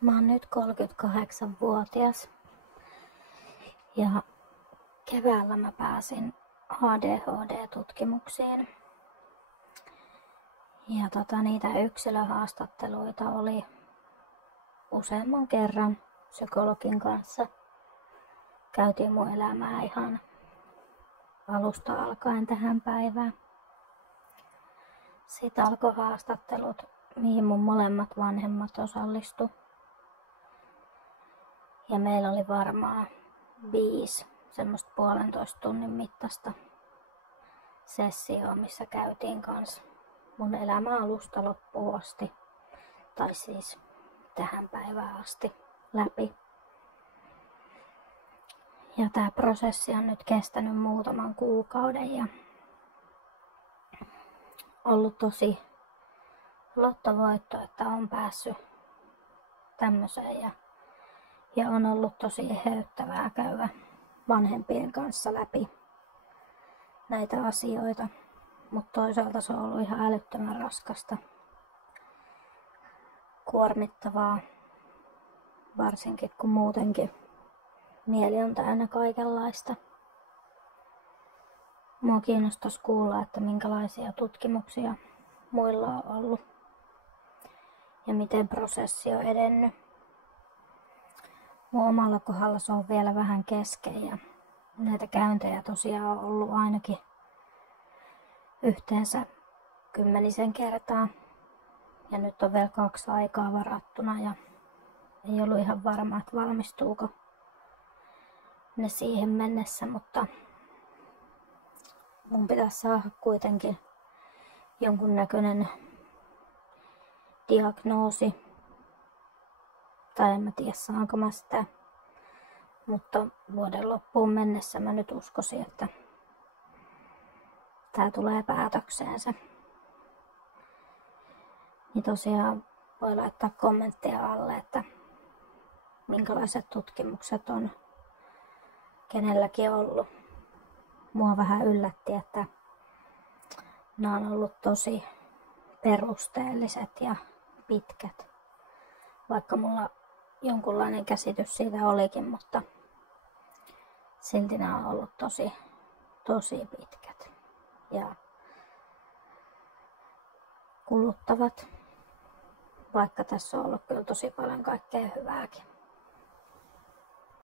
Mä oon nyt 38-vuotias ja keväällä mä pääsin ADHD-tutkimuksiin. Ja niitä yksilöhaastatteluita oli useamman kerran psykologin kanssa. Käytiin mun elämää ihan alusta alkaen tähän päivään. Sitten alkoi haastattelut, mihin mun molemmat vanhemmat osallistu. Ja meillä oli varmaan 5 semmoista 1,5 tunnin mittaista sessioa, missä käytiin kanssa mun elämä alusta loppuun asti. Tai siis tähän päivään asti läpi. Ja tää prosessi on nyt kestänyt muutaman kuukauden ja ollut tosi lottovoitto, että on päässyt tämmöiseen ja on ollut tosi eheyttävää käydä vanhempien kanssa läpi näitä asioita, mutta toisaalta se on ollut ihan älyttömän raskasta, kuormittavaa, varsinkin kun muutenkin mieli on täynnä kaikenlaista. Mua kiinnostaisi kuulla, että minkälaisia tutkimuksia muilla on ollut ja miten prosessi on edennyt. Mun omalla kohdalla se on vielä vähän kesken ja näitä käyntejä tosiaan on ollut ainakin yhteensä 10 kertaa. Ja nyt on vielä 2 aikaa varattuna ja ei ollut ihan varma, että valmistuuko ne siihen mennessä, mutta mun pitäisi saada kuitenkin jonkunnäköinen diagnoosi. Tai en mä tiedä saanko mä sitä, mutta vuoden loppuun mennessä mä nyt uskoisin, että tää tulee päätökseensä. Niin tosiaan voi laittaa kommentteja alle, että minkälaiset tutkimukset on kenelläkin ollut. Mua vähän yllätti, että nämä on ollut tosi perusteelliset ja pitkät. Vaikka mulla jonkunlainen käsitys siitä olikin, mutta silti nämä on ollut tosi pitkät ja kuluttavat, vaikka tässä on ollut kyllä tosi paljon kaikkea hyvääkin.